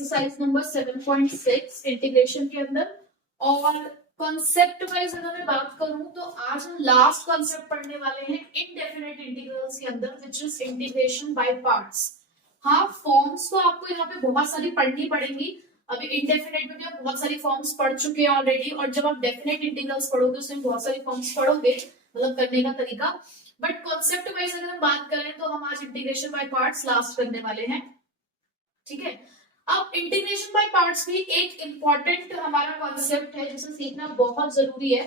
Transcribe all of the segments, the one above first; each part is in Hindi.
एक्सरसाइज नंबर 7.6 इंटीग्रेशन के अंदर। और कॉन्सेप्ट वाइज अगर मैं बात करूं तो आज हम लास्ट कॉन्सेप्ट पढ़ने वाले हैं इनडेफिनेट इंटीग्रल्स के अंदर, which is integration by parts. हाँ, फॉर्म्स तो आपको यहाँ पे बहुत सारी पढ़नी पड़ेंगी। अभी इंडेफिनेट में भी आप बहुत सारी फॉर्म्स पढ़ चुके हैं ऑलरेडी, और जब आप डेफिनेट इंटीग्रल्स पढ़ोगे उसमें बहुत सारी फॉर्म्स पढ़ोगे, मतलब करने का तरीका। बट कॉन्सेप्ट वाइज अगर हम बात करें तो हम आज इंटीग्रेशन बाय पार्ट्स लास्ट करने वाले हैं। ठीक है, अब इंटीग्रेशन बाय पार्ट्स भी एक इंपॉर्टेंट हमारा कॉन्सेप्ट है जिसे सीखना बहुत जरूरी है।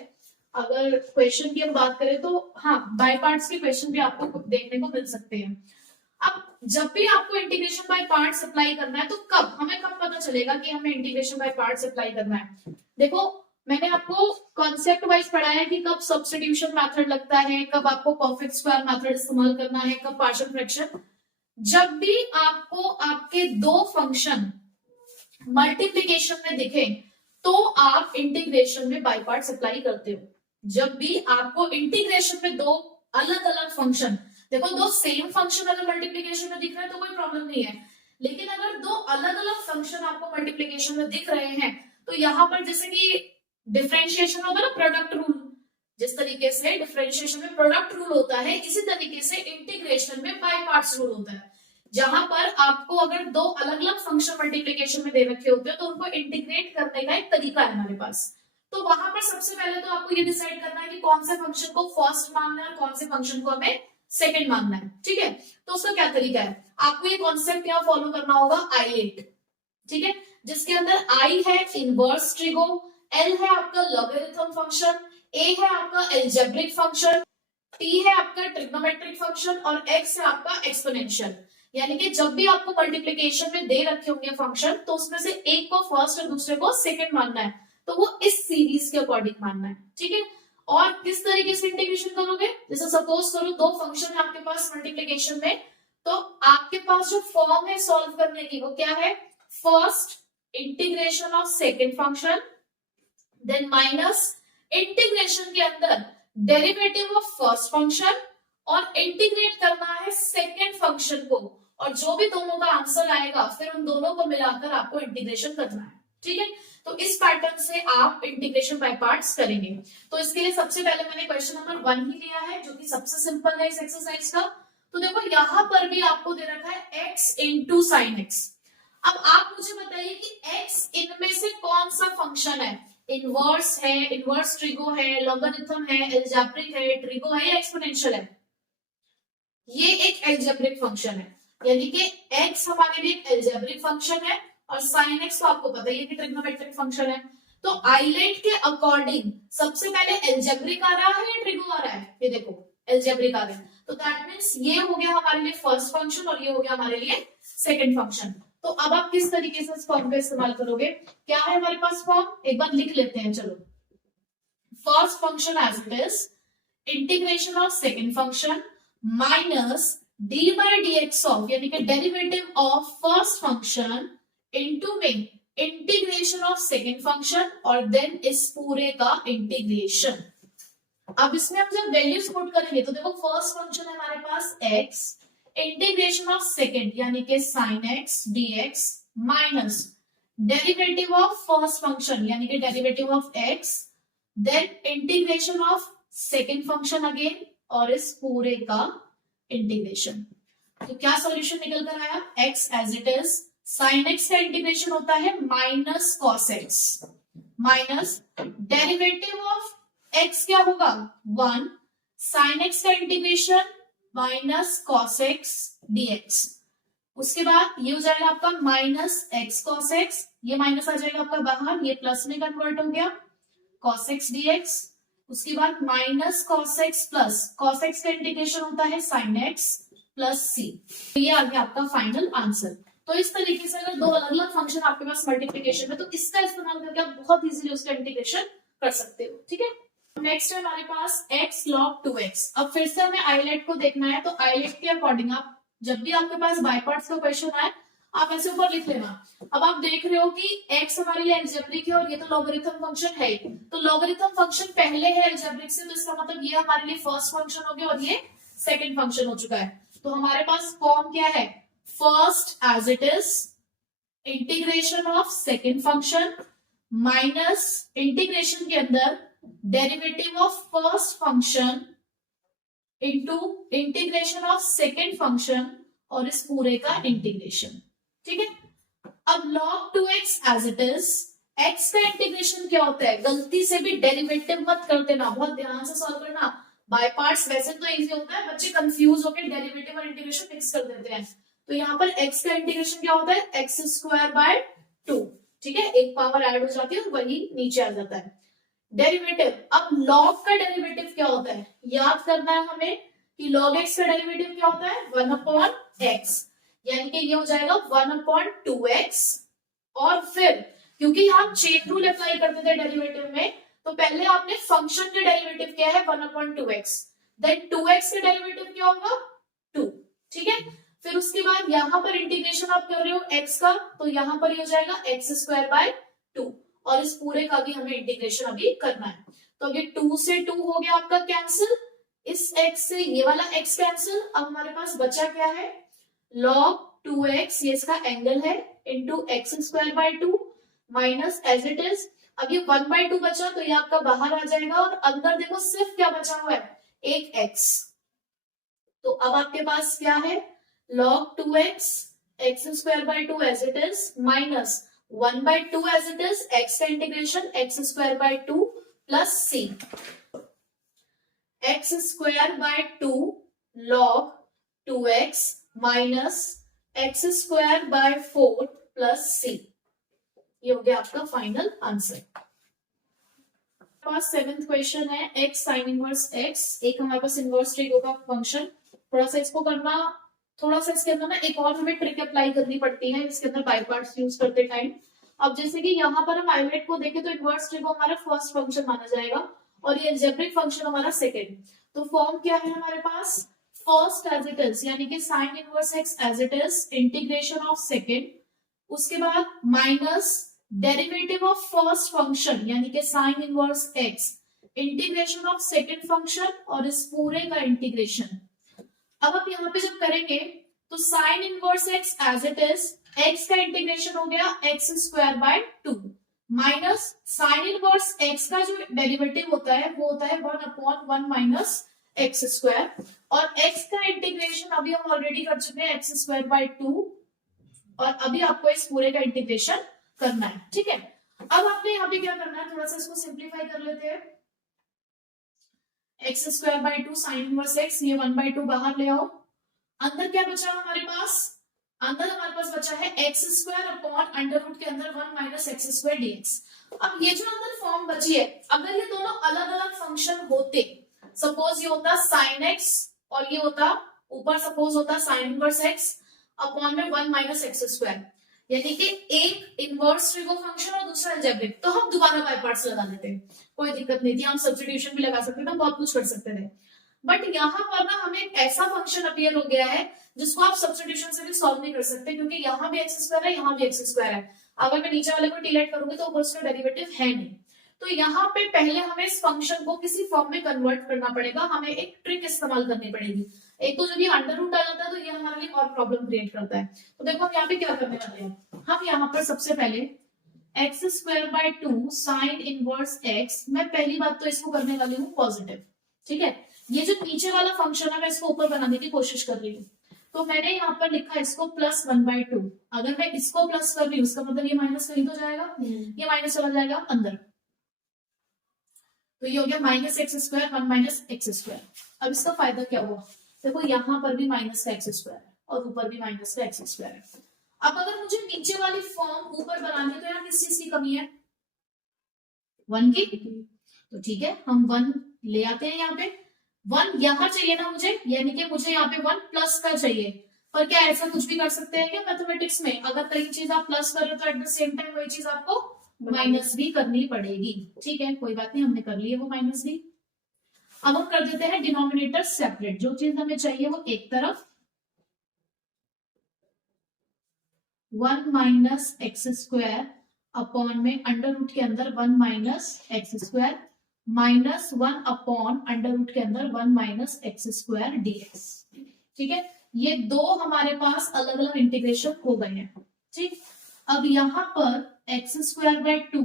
अगर क्वेश्चन की हम बात करें तो हाँ, बाय पार्ट्स के क्वेश्चन भी आपको देखने को मिल सकते हैं। अब जब भी आपको इंटीग्रेशन बाय पार्ट्स अप्लाई करना है तो कब हमें पता चलेगा कि हमें इंटीग्रेशन बाय पार्ट्स अप्लाई करना है? देखो, मैंने आपको कॉन्सेप्ट वाइज पढ़ाया कि कब सब्स्टिट्यूशन मेथड लगता है, कब आपको परफेक्ट स्क्वायर मेथड इस्तेमाल करना है, कब पार्शियल फ्रैक्शन। जब भी आपको आपके दो फंक्शन मल्टीप्लिकेशन में दिखे तो आप इंटीग्रेशन में बाय पार्ट्स अप्लाई करते हो। जब भी आपको इंटीग्रेशन में दो अलग अलग फंक्शन, देखो दो सेम फंक्शन अगर मल्टीप्लिकेशन में दिख रहा है तो कोई प्रॉब्लम नहीं है, लेकिन अगर दो अलग अलग फंक्शन आपको मल्टीप्लिकेशन में दिख रहे हैं तो यहाँ पर जैसे कि डिफरेंशिएशन होता है ना, प्रोडक्ट रूल, जिस तरीके से डिफरेंशिएशन में प्रोडक्ट रूल होता है, इसी तरीके से इंटीग्रेशन में बाय पार्ट्स रूल होता है। जहां पर आपको अगर दो अलग अलग फंक्शन मल्टीप्लिकेशन में दे रखे होते हैं तो उनको इंटीग्रेट करने का एक तरीका है हमारे पास। तो वहां पर सबसे पहले तो आपको ये डिसाइड करना है कि कौन से फंक्शन को फर्स्ट मानना है और कौन से फंक्शन को हमें सेकंड मानना है। ठीक है, तो उसका क्या तरीका है, आपको ये कॉन्सेप्ट यहाँ फॉलो करना होगा I8। ठीक है, जिसके अंदर I है इनवर्स ट्रिगो, L है आपका लॉगरिथम फंक्शन, A है आपका एल्जेब्रिक फंक्शन, T है आपका ट्रिग्नोमेट्रिक फंक्शन और X है आपका एक्सपोनेंशियल। यानी कि जब भी आपको मल्टीप्लिकेशन में दे रखे होंगे फंक्शन तो उसमें से एक को फर्स्ट और दूसरे को सेकंड मानना है, तो वो इस सीरीज के अकॉर्डिंग मानना है। ठीक है, और किस तरीके से इंटीग्रेशन करोगे, जैसे सपोज करो दो फंक्शन है आपके पास मल्टीप्लिकेशन में, तो आपके पास जो फॉर्म है सॉल्व करने की वो क्या है, first integration of second function, then minus integration के अंदर डेरिवेटिव ऑफ फर्स्ट फंक्शन, और इंटीग्रेट करना है सेकेंड फंक्शन को, और जो भी दोनों का आंसर आएगा फिर उन दोनों को मिलाकर आपको इंटीग्रेशन करना है। ठीक है, तो इस पैटर्न से आप इंटीग्रेशन बाय पार्ट्स करेंगे। तो इसके लिए सबसे पहले मैंने क्वेश्चन नंबर 1 ही लिया है जो कि सबसे सिंपल है इस एक्सरसाइज का। तो देखो यहां पर भी आपको दे रखा है x इंटू साइन एक्स। अब आप मुझे बताइए कि x इनमें से कौन सा फंक्शन है, इनवर्स है, इनवर्स ट्रिगो है, लॉगरिथम है, एल्जेब्रिक है, ट्रिगो है या एक्सपोनेंशियल है? ये एक एल्जेब्रिक फंक्शन है, यानी कि x हमारे लिए एक एल्जेब्रिक फंक्शन है और sin x तो आपको पता ही है कि ट्रिग्नोमेट्रिक फंक्शन है। तो I8 के अकॉर्डिंग सबसे पहले एल्जेब्रिक आ रहा है या ट्रिगो आ रहा है? ये देखो एल्जेब्रिक आ रहा है, तो दैट मींस ये हो गया हमारे लिए फर्स्ट फंक्शन और ये हो गया हमारे लिए सेकंड फंक्शन। तो अब आप किस तरीके से इस फॉर्म का इस्तेमाल करोगे, क्या है हमारे पास फॉर्म, एक बार लिख लेते हैं चलो। First function as it is integration of second function minus d by d x of, यानी कि derivative of first function into में इंटीग्रेशन ऑफ सेकंड फंक्शन और देन इस पूरे का इंटीग्रेशन। अब इसमें हम जब वैल्यूज पुट करेंगे तो देखो फर्स्ट फंक्शन है हमारे पास x, इंटीग्रेशन ऑफ सेकंड यानी कि sin x dx minus derivative of first function यानी कि derivative of x, then integration of second function again और इस पूरे का इंटीग्रेशन। तो क्या सॉल्यूशन निकल कर आया, x as it is, sin x का इंटीग्रेशन होता है minus cos x, minus derivative of x क्या होगा 1, sin x का integration minus cos x dx। उसके बाद ये हो जाएगा आपका माइनस x cos x, ये माइनस आ जाएगा आपका बाहर, ये प्लस में कन्वर्ट हो गया cos x dx। उसके बाद minus cos x plus cos x का इंटीग्रेशन होता है sin x प्लस c। तो ये आ गया आपका फाइनल आंसर। तो इस तरीके से अगर दो अलग अलग फंक्शन आपके पास मल्टीप्लिकेशन में, तो इसका इस्तेमाल करके आप बहुत इजीली उसका इंटीग्रेशन कर सकते हो। ठीक है, नेक्स्ट है हमारे पास x log 2x। अब फिर से हमें I8 को देखना है, तो I8 के अकॉर्डिंग आप जब भी आपके पास बाय पार्ट्स का क्वेश्चन आए आप ऐसे ऊपर लिख लेना। अब आप देख रहे हो कि x हमारे लिए एल्जेब्रिक है और ये तो लॉगरिथम फंक्शन है, तो लॉगरिथम फंक्शन पहले है एल्जेब्रिक से, तो इसका मतलब ये हमारे लिए फर्स्ट फंक्शन हो गया और ये सेकंड फंक्शन हो चुका है। तो हमारे पास फॉर्म क्या है, first as it is integration of second function minus integration के अंदर derivative of first function into integration of second function और इस पूरे का इंटीग्रेशन। ठीक है, अब log 2x as it is, x का इंटीग्रेशन क्या होता है, गलती से भी डेरिवेटिव मत कर देना, बहुत ध्यान से सॉल्व करना। बाय पार्ट्स वैसे तो इजी होता है, बच्चे कंफ्यूज होकर डेरिवेटिव और इंटीग्रेशन मिक्स कर देते हैं। तो यहाँ पर x का इंटीग्रेशन क्या होता है, एक्स स्क्वायर बाय 2। ठीक है, एक पावर ऐड हो जाती है और वही नीचे आ जाता है। डेरिवेटिव, अब log का डेरिवेटिव क्या होता है, याद करना है हमें कि log x का डेरिवेटिव क्या होता है, 1/x, यानी कि ये हो जाएगा 1/2x। और फिर क्योंकि हम चेन रूल अप्लाई करते थे डेरिवेटिव में, तो पहले आपने फंक्शन का डेरिवेटिव क्या है 1/2x, देन 2x का डेरिवेटिव क्या होगा 2। ठीक है, फिर उसके बाद यहां पर इंटीग्रेशन आप कर रहे हो x का, तो यहां पर ये हो जाएगा एक्स स्क्वायर बाय 2, और इस पूरे का भी हमें इंटीग्रेशन अभी करना है। तो अभी 2 से 2 हो गया आपका कैंसिल, इस x से ये वाला x कैंसिल। अब हमारे पास बचा क्या है, log 2x, ये इसका एंगल है, into x square by 2 minus as it is. अब ये 1/2 बचा तो ये आपका बाहर आ जाएगा, और अंदर देखो सिर्फ क्या बचा हुआ है, एक x। तो अब आपके पास क्या है, log 2x x square by 2 as it is minus 1/2 as it is, x का integration x square by 2 plus c, x square by 2 log 2x minus x square by 4 plus c। ये हो गया आपका फाइनल आंसर। पास 7th क्वेश्चन है, x sin इनवर्स x, एक हमारे पास इनवर्स ट्रिक होगा फंक्शन। थोड़ा सा इसको करना, थोड़ा सा इसके अंदर ना एक और हमें ट्रिक अप्लाई करनी पड़ती है इसके अंदर बाय पार्ट्स यूज करते टाइम। अब जैसे कि यहाँ पर हम आइलेट को देखें तो इनवर्स ट्रिक हमारा फर्स्ट फंक्शन माना जाएगा और ये अलजेब्रिक फंक्शन हमारा सेकेंड। तो फॉर्म क्या है हमारे पास, फर्स्ट एज इट इज, यानी कि sine inverse x as it is, integration of second, उसके बाद minus derivative of first function यानी कि sine inverse x, integration of second function और इस पूरे का इंटीग्रेशन। अब आप यहाँ पे जब करेंगे तो sine inverse x as it is, x का इंटीग्रेशन हो गया x square by 2 minus sine inverse x का जो डेरिवेटिव होता है वो होता है 1/1 माइनस एक्स स्क्वायर, और एक्स का इंटीग्रेशन अभी हम ऑलरेडी कर चुके हैं एक्स स्क्वायर बाय 2, और अभी आपको इस पूरे का इंटीग्रेशन करना है। ठीक है, अब आपने यहाँ पे क्या करना है, थोड़ा सा इसको सिंप्लीफाई कर लेते हैं। X square by 2 sine inverse x, ये 1/2 बाहर ले आओ। अंदर क्या बचा हमारे पास, अंदर हमारे पास बचा है x square upon under root के अंदर 1 माइनस एक्स स्क्वायर डीएक्स। अब ये जो अंदर फॉर्म बची है, अगर ये दोनों अलग अलग फंक्शन होते, सपोज ये होता साइन एक्स और ये होता ऊपर सपोज होता साइन इनवर्स एक्स अपॉन में 1 माइनस एक्स स्क्वायर, यानी कि एक इनवर्स ट्रिगो फंक्शन और दूसरा अलजेब्रिक, तो हम दोबारा बाय पार्ट्स लगा लेते हैं, कोई दिक्कत नहीं थी, हम सब्स्टिट्यूशन भी लगा सकते थे, बहुत कुछ कर सकते थे। बट यहाँ पर ना हमें एक ऐसा फंक्शन अपीयर हो गया है जिसको आप सब्स्टिट्यूशन से भी सॉल्व नहीं कर सकते, क्योंकि यहाँ भी एक्स स्क्वायर है, यहाँ भी एक्स स्क्वायर है। अगर मैं नीचे वाले को डिलीट करूंगी तो ऊपर उसका डेरिवेटिव है नहीं, तो यहाँ पे पहले हमें इस फंक्शन को किसी फॉर्म में कन्वर्ट करना पड़ेगा, हमें एक ट्रिक इस्तेमाल करनी पड़ेगी। एक तो जब ये अंडर रूट आ जाता है तो ये हमारे लिए और प्रॉब्लम क्रिएट करता है। तो देखो हम यहाँ पे क्या करने वाले हैं, हम यहाँ पर सबसे पहले x square by 2 sine inverse x, मैं पहली बात तो इसको करने वाली हूँ पॉजिटिव। ठीक है, ये जो नीचे वाला फंक्शन है मैं इसको ऊपर बनाने की कोशिश कर रही हूँ, तो मैंने यहाँ पर लिखा इसको प्लस 1/2। अगर मैं इसको प्लस कर रही हूँ उसका मतलब ये माइनस कहीं तो जाएगा, ये माइनस चला जाएगा अंदर, तो ये हो गया minus x square 1 minus x square. अब इसका फायदा क्या हुआ, देखो यहाँ पर भी माइनस का एक्स स्क्वायर और ऊपर भी माइनस का एक्स स्क्वायर है। अब अगर मुझे नीचे वाली फॉर्म ऊपर बनानी है तो यहाँ किस चीज की कमी है, 1 की, तो ठीक है हम 1 ले आते हैं। यहाँ पे 1 यहाँ चाहिए ना मुझे, यानी कि मुझे यहाँ पे 1 प्लस का चाहिए, पर क्या ऐसा कुछ भी कर सकते हैं क्या मैथमेटिक्स में, अगर कई चीज आप प्लस कर रहे हो तो एट द सेम टाइम वही चीज आपको माइनस भी करनी पड़ेगी। ठीक है, कोई बात नहीं, हमने कर लिया वो माइनस भी। अब हम कर देते हैं डिनोमिनेटर सेपरेट, जो चीज हमें चाहिए वो एक तरफ 1 माइनस एक्स स्क्वायर अपॉन में अंडर रूट के अंदर 1 minus x square minus 1 upon under root के अंदर 1 माइनस एक्स स्क्वायर डीएक्स। ठीक है, ये दो हमारे पास अलग अलग इंटीग्रेशन हो गए हैं। ठीक, अब यहाँ पर x square by 2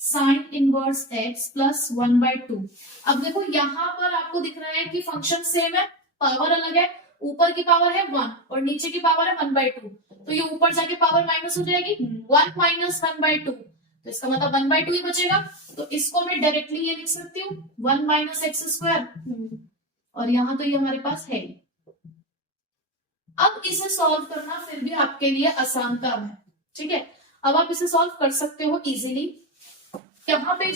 sine inverse x plus 1/2। अब देखो यहाँ पर आपको दिख रहा है कि फंक्शन सेम है, पावर अलग है, ऊपर की पावर है 1 और नीचे की पावर है 1/2, तो ये ऊपर जाके पावर माइनस हो जाएगी, 1 माइनस 1/2, तो इसका मतलब 1/2 ही बचेगा। तो इसको मैं डायरेक्टली ये लिख सकती हूँ 1 माइनस एक्स स्क्वायर, और यहाँ तो ये हमारे पास है। अब इसे सॉल्व करना फिर भी आपके लिए आसान काम है, ठीक है। अब आप इसे सॉल्व कर सकते हो इजीली। यहाँ पे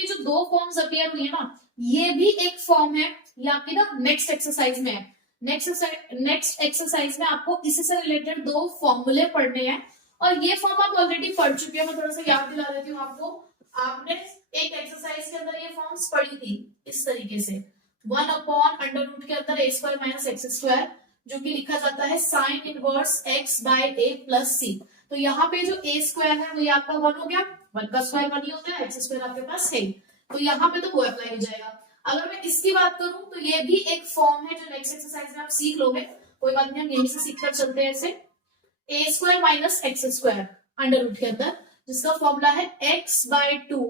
जो दो फॉर्म्स अपीयर हुई है ना, ये भी एक फॉर्म है, ये आपकी ना नेक्स्ट एक्सरसाइज में है। नेक्स्ट एक्सरसाइज में आपको इसी से रिलेटेड दो फॉर्मूले पढ़ने हैं, और ये फॉर्म आप ऑलरेडी पढ़ चुके हैं। मैं थोड़ा सा याद दिला देती हूँ आपको। आपने एक एक्सरसाइज के अंदर ये फॉर्म्स पढ़ी थी इस तरीके से, 1/√के अंदर a square minus x square, जो कि लिखा जाता है sine inverse x by a plus c। तो यहाँ पे जो a स्क्वायर है वो ये आपका 1 हो गया, 1 का स्क्वायर 1 ही होता है, एक्स स्क्वायर आपके पास है, तो यहाँ पे तो वो अप्लाई हो जाएगा। अगर मैं इसकी बात करूं तो ये भी एक फॉर्म है जो नेक्स्ट एक्सरसाइज में आप सीख लोगे, कोई बात नहीं, हम यहीं से सीख कर चलते हैं। ऐसे a square minus x square under के अंदर, जिसका फॉर्मूला है x बाय 2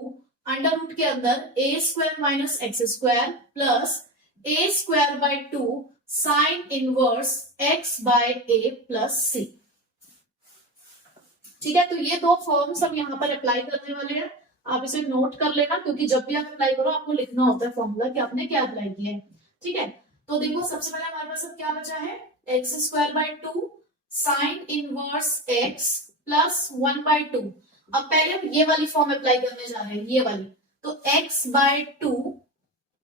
अंडर के अंदर a square minus x square plus a square by 2 sine inverse x by a plus c। ठीक है, तो ये दो फॉर्म्स हम यहाँ पर अप्लाई करने वाले हैं। आप इसे नोट कर लेना, क्योंकि जब भी आप अप्लाई करो आपको लिखना होता है फॉर्मूला कि आपने क्या अप्लाई किया है। ठीक है, तो देखो सबसे पहले हमारे पास अब क्या बचा है, x square by 2 sine inverse x plus 1/2। अब पहले हम ये वाली फॉर्म अप्लाई करने जा रहे हैं, ये वाली। तो x बाय 2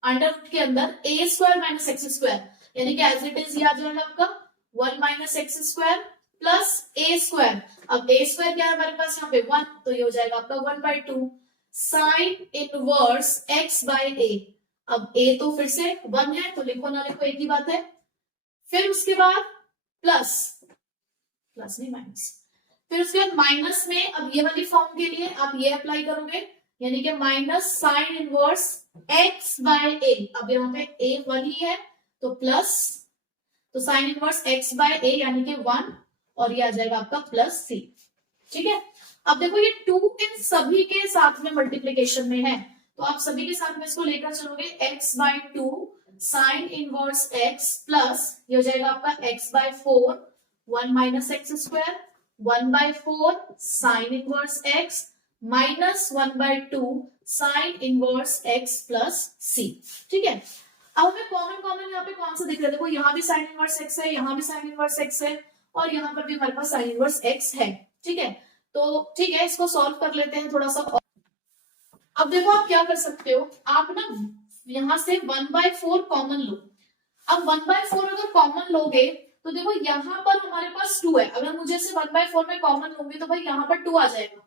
अंडर के अंदर a square minus x square, यानी कि एज इट इज ये आ जाएगा आपका 1 minus x square plus a square. अब a स्क्वायर क्या है हमारे पास यहाँ पे 1, तो ये हो जाएगा आपका 1/2 sine inverse x by a। अब a तो फिर से 1 है, तो लिखो ना लिखो एक ही बात है। फिर उसके बाद प्लस नहीं माइनस, फिर उसके बाद माइनस में अब ये वाली फॉर्म के लिए आप ये अप्लाई करोगे, यानी कि minus sine inverse x by a। अब यहाँ पे a 1 ही है, तो प्लस, तो sine inverse x by a यानी कि 1, और ये आ जाएगा आपका प्लस c। ठीक है, अब देखो ये 2 इन सभी के साथ में मल्टीप्लीकेशन में है, तो आप सभी के साथ में इसको लेकर चलोगे, x by 2 sine inverse x plus ये हो जाएगा आपका x by 4 1 minus x square 1/4 sine inverse x minus 1/2 sine inverse x plus c। ठीक है, अब हमें कॉमन यहाँ पे कौन सा दिख रहा है, देखो यहाँ भी साइन इनवर्स x है, यहाँ भी साइन इनवर्स x है, और यहाँ पर भी हमारे पास साइन इनवर्स x है। ठीक है, तो ठीक है, इसको सॉल्व कर लेते हैं थोड़ा सा। अब देखो आप क्या कर सकते हो, आप ना यहाँ से 1/4 कॉमन लो। अब 1/4 अगर कॉमन लोगे तो देखो यहाँ पर हमारे पास 2 है, अगर मुझे इसे 1/4 में कॉमन लूंगी तो भाई यहाँ पर 2 आ जाएगा।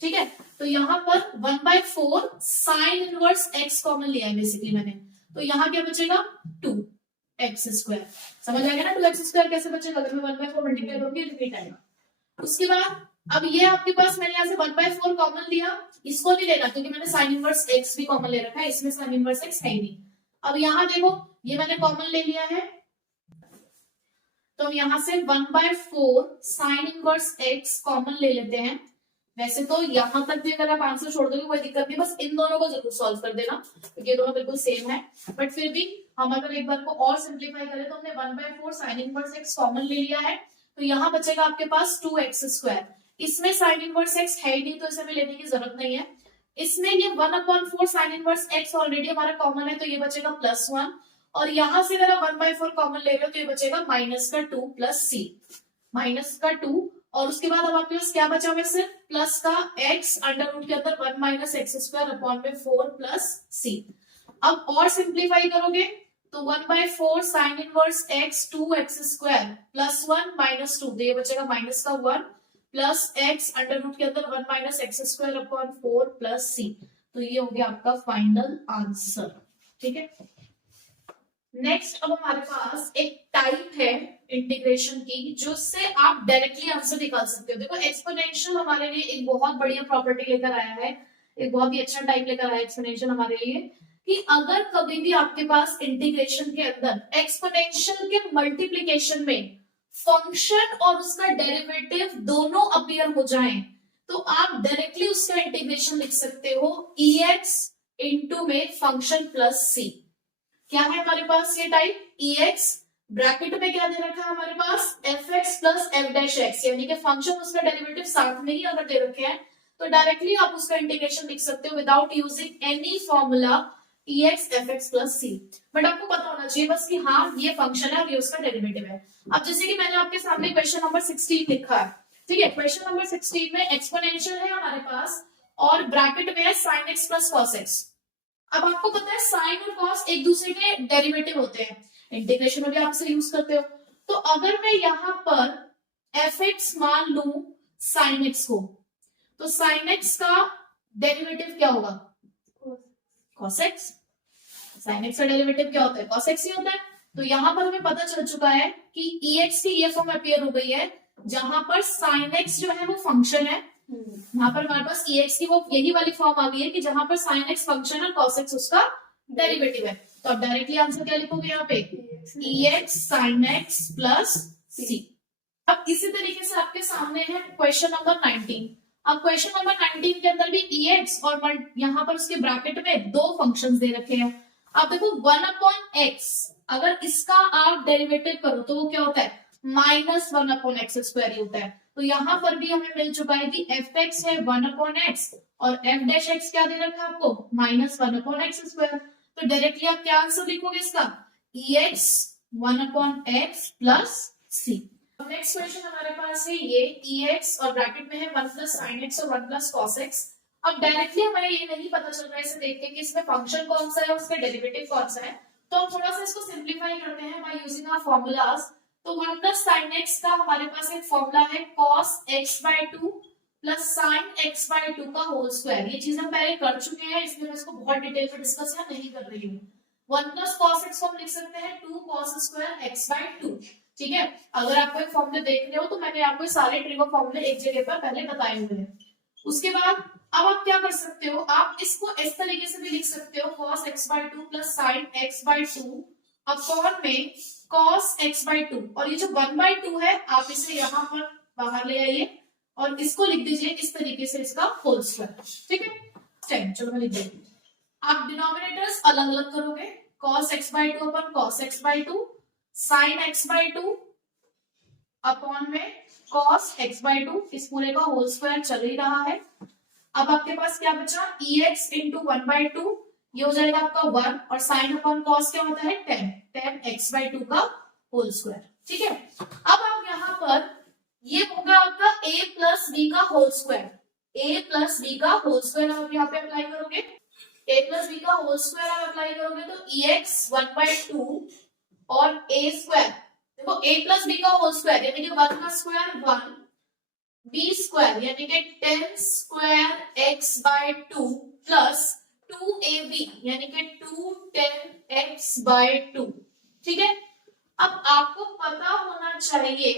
ठीक है, तो यहाँ पर 1/4 साइन इनवर्स x कॉमन लिया है बेसिकली मैंने, तो यहाँ क्या बचेगा 2x स्क्वायर। समझ आ गया ना 2x स्क्वायर कैसे बचेगा, अगर मैं 1/4 मल्टीप्लाई करूंगी रिपीट आएगा। उसके बाद अब ये आपके पास मैंने यहाँ से 1/4 कॉमन लिया, इसको नहीं लेना क्योंकि मैंने साइन इनवर्स x भी कॉमन ले रखा है, इसमें साइन इनवर्स x है ही नहीं। अब यहाँ देखो ये मैंने कॉमन ले लिया है, तो यहाँ से 1/4 साइन इनवर्स x कॉमन ले लेते हैं। वैसे तो यहाँ तक भी अगर आप आंसर छोड़ दोगे कोई दिक्कत नहीं, बस इन दोनों को जरूर सॉल्व कर देना क्योंकि ये दोनों बिल्कुल सेम है। बट फिर भी हम अगर एक बार को और सिंप्लीफाई करें तो हमने 1/4 साइन इनवर्स x कॉमन ले लिया है, तो यहाँ बचेगा आपके पास 2x स्क्वायर। इसमें साइन इनवर्स x है ही नहीं, तो इसे हमें लेने की जरूरत नहीं है। इसमें ये 1/4 साइन इनवर्स x ऑलरेडी हमारा कॉमन है, तो ये बचेगा +1, और यहाँ से अगर आप 1/4 कॉमन ले रहे हो तो ये बचेगा -2 प्लस c, -2, और उसके बाद अब आपके पास क्या बचा हुआ है, सिर्फ प्लस का x अंडर रूट के अंदर 1 माइनस एक्स स्क्वायर अपॉन में 4 प्लस c। अब और सिंप्लीफाई करोगे तो 1/4 sine inverse x 2x square plus 1 minus 2, ये बचेगा माइनस का 1 प्लस x अंडर रूट के अंदर 1 minus x square upon 4 plus c। तो ये हो गया आपका फाइनल आंसर। ठीक है, नेक्स्ट अब हमारे पास एक टाइप है इंटीग्रेशन की जिससे आप डायरेक्टली आंसर निकाल सकते हो। देखो एक्सपोनेंशियल हमारे लिए एक बहुत बढ़िया प्रॉपर्टी लेकर आया है, एक बहुत ही अच्छा टाइप लेकर आया है एक्सपोनेंशियल हमारे लिए, कि अगर कभी भी आपके पास इंटीग्रेशन के अंदर एक्सपोनेंशियल के मल्टीप्लीकेशन में फंक्शन और उसका डेरिवेटिव दोनों अपीयर हो जाएं तो आप डायरेक्टली उसका इंटीग्रेशन लिख सकते हो EX इंटू में फंक्शन प्लस C। क्या है हमारे पास ये टाइप EX, ब्रैकेट में क्या दे रखा है हमारे पास fx plus f dash x, यानी कि फंक्शन उसका डेरिवेटिव साथ में ही अगर दे रखे हैं तो डायरेक्टली आप उसका इंटीग्रेशन लिख सकते हो without using any formula EX fx plus C। But आपको पता होना चाहिए बस कि हाँ ये फंक्शन है और ये उसका डेरिवेटिव है। अब जैसे कि मैंने आपके सामने क्वेश्चन नंबर 16 लिखा है, ठीक है, क्वेश्चन नंबर 16 में एक्सपोनेंशियल है हमारे पास और ब्रैकेट में है sin x plus cos x। अब आपको पता है साइन और कॉस एक दूसरे के डेरिवेटिव होते हैं, इंटीग्रेशन में भी आप इसे यूज करते हो। तो अगर मैं यहां पर fx मान लू sin x को, तो sin x का डेरिवेटिव क्या होगा cos x। sin x का डेरिवेटिव क्या होता है cos x ही होता है। तो यहां पर हमें पता चल चुका है कि ex की ये फॉर्म अपीयर हो गई है जहां पर sin x जो है वो फंक्शन है, यहाँ पर हमारे पास EX की वो यही वाली फॉर्म आ गई है कि जहां पर sin x फंक्शन और cos x उसका डेरिवेटिव है। तो आप डायरेक्टली आंसर क्या लिखोगे यहाँ पे EX sin x plus C। अब इसी तरीके से आपके सामने है क्वेश्चन नंबर 19। अब क्वेश्चन नंबर 19 के अंदर भी EX और यहाँ पर उसके ब्रैकेट में दो फंक्शंस दे रखे हैं। अब देखो 1/x, अगर इसका आप डेरिवेटिव करो तो वो क्या होता है -1/x² ही होता है। तो यहां पर भी हमें मिल चुका है कि fx है 1/x और f डैश x क्या दे रखा है आपको -1/x²। तो डायरेक्टली आप क्या आंसर लिखोगे इसका EX 1/x plus C। Next question हमारे पास है ये EX और ब्रैकेट में है 1 प्लस sin x और 1 प्लस cos x। अब डायरेक्टली हमें ये नहीं पता चल रहा है इसे देख के कि इसमें फंक्शन कौन सा है और उसका डेरिवेटिव कौन सा है, तो हम थोड़ा सा इसको सिंप्लीफाई करते हैं बाय यूजिंग आवर फॉर्मूलाज। तो 1 प्लस sin x का हमारे पास एक फॉर्मूला है cos x/2 plus sin x/2 का होल स्क्वायर। ये चीज हम पहले कर चुके हैं इसलिए मैं इसको बहुत डिटेल में डिस्कस नहीं कर रही हूँ। 1 प्लस cos x को हम लिख सकते हैं 2 cos स्क्वायर x/2। ठीक है, अगर आपको एक फॉर्मूले देखने हो तो मैंने आपको सारे ट्रिगर फॉर्मूले एक जगह पर पहले बताए हुए हैं। उसके बाद अब आप क्या कर सकते हो, आप इसको इस तरीके से भी लिख सकते हो cos x/2 plus sin x/2 upon में cos x/2, और ये जो 1/2 है आप इसे यहाँ पर बाहर ले आइए और इसको लिख दीजिए इस तरीके से इसका होल स्क्वायर। ठीक है, चलो मैं लिख देती हूँ। आप डिनोमिनेटर्स अलग अलग करोगे, cos x/2 upon cos x/2, sin x/2 upon में cos x/2, इस पूरे का होल स्क्वायर चल ही रहा है। अब आपके पास क्या बचा EX इंटू 1/2, ये हो जाएगा आपका 1 और sin अपॉन cos क्या होता है 10 x/2 का होल स्क्वायर। ठीक है, अब आप यहाँ पर ये होगा आपका a प्लस b का whole square, a plus b का होल स्क्वायर आप यहाँ पे अप्लाई करोगे, a प्लस b का होल स्क्वायर आप अप्लाई करोगे तो EX 1/2 और a स्क्वायर, देखो a प्लस b का होल स्क्वायर यानी कि 1 का स्क्वायर 1, b स्क्वायर यानी कि 10 स्क्वायर x/2 प्लस 2ab यानी कि 210 x/2। ठीक है, अब आपको पता होना चाहिए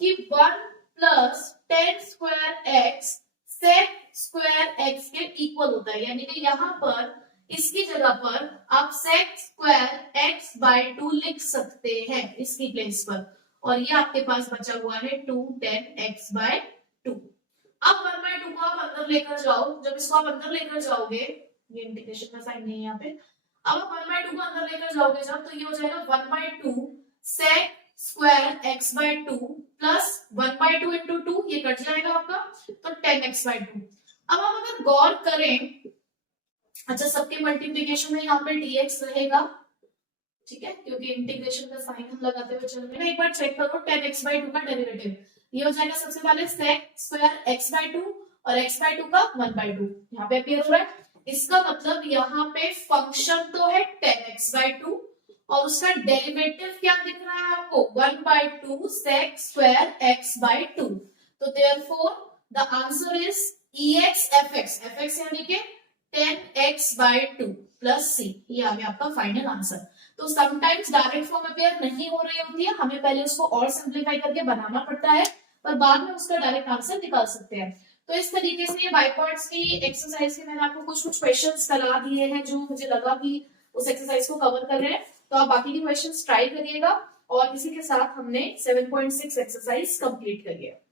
कि 1 plus 10 square x sec square x के इक्वल होता है, यानी कि यहाँ पर इसकी जगह पर आप sec स्क्वायर x/2 लिख सकते हैं इसकी प्लेस पर, और ये आपके पास बचा हुआ है 210 x/2। अब 1/2 को आप अंदर लेकर जाओ, जब इसको आप अंदर लेकर जाओगे, ये इंटीग्रेशन का साइन नहीं है यहाँ पे, अब आप 1/2 को अंदर लेकर जाओगे जब, तो ये हो जाएगा 1/2 sec square x/2 plus 1/2 into 2, ये कट जाएगा आपका तो 10 x/2। अब हम अगर गौर करें, अच्छा सबके मल्टीप्लीकेशन में यहाँ पे dx रहेगा, ठीक है, क्योंकि इंटीग्रेशन का साइन हम लगाते हुए चल रहे हैं। एक बार चेक करो 10 x/2 का डेरिवेटिव, ये हो जाएगा सबसे पहले sec स्क्वायर x/2 और x/2 का 1/2 यहाँ पे अपीयर हो रहा है। इसका मतलब यहाँ पे फंक्शन तो है 10 x/2 और उसका डेरिवेटिव क्या दिख रहा है आपको 1/2 sec स्क्वायर x/2। तो therefore the answer is EX fx, fx यानी कि 10x/2 प्लस c, ये आ गया आपका फाइनल आंसर। तो समटाइम्स डायरेक्ट फॉर्म अपीयर नहीं हो रही होती है, हमें पहले उसको और सिंप्लीफाई करके बनाना पड़ता है, पर बाद में उसका डायरेक्ट आंसर निकाल सकते हैं। तो इस तरीके से ये बाय पार्ट्स की एक्सरसाइज के मैंने आपको कुछ क्वेश्चंस करा दिए हैं जो मुझे लगा कि उस एक्सरसाइज को कवर कर रहे हैं। तो आप बाकी के क्वेश्चंस ट्राई करिएगा और इसी के साथ हमने 7.6 एक्सरसाइज कंप्लीट करी है।